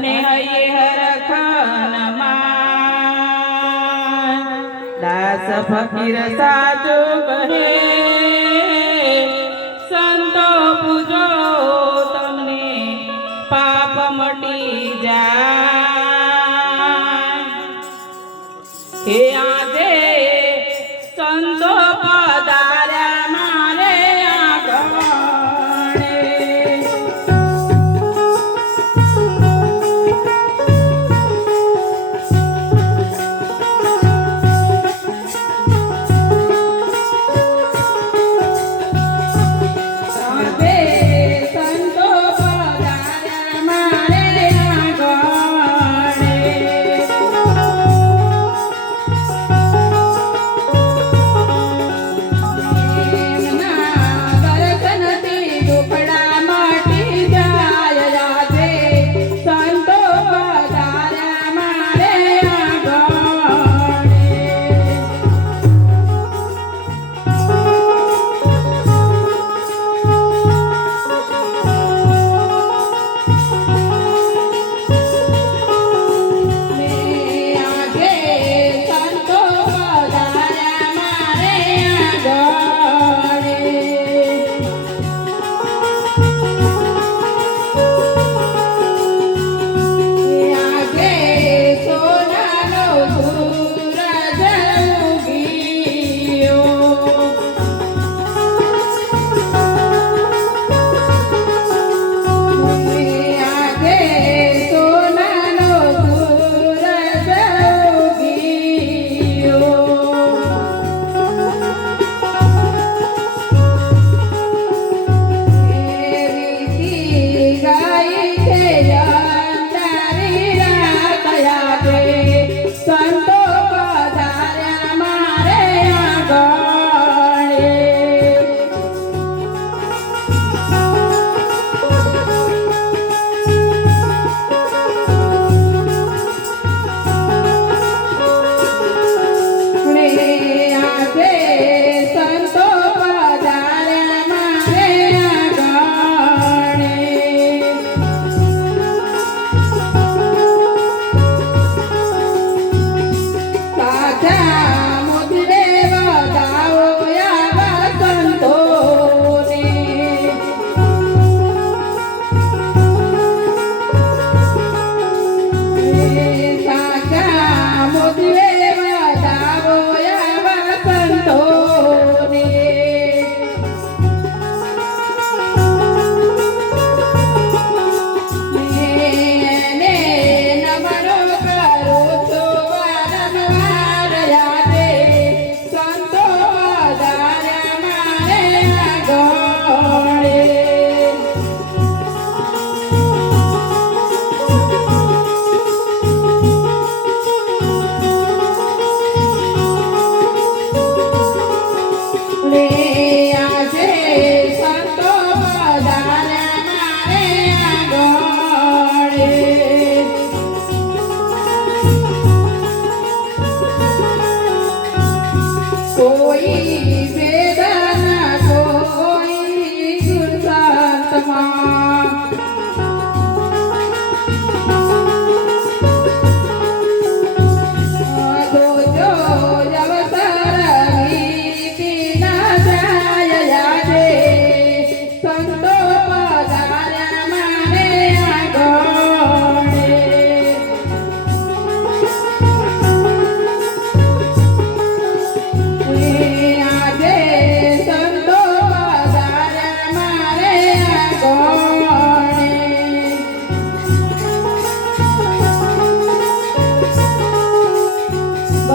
અને હૈયે હરખાનમાં દાસ ફકીર સાચો કહે સંતો પૂજો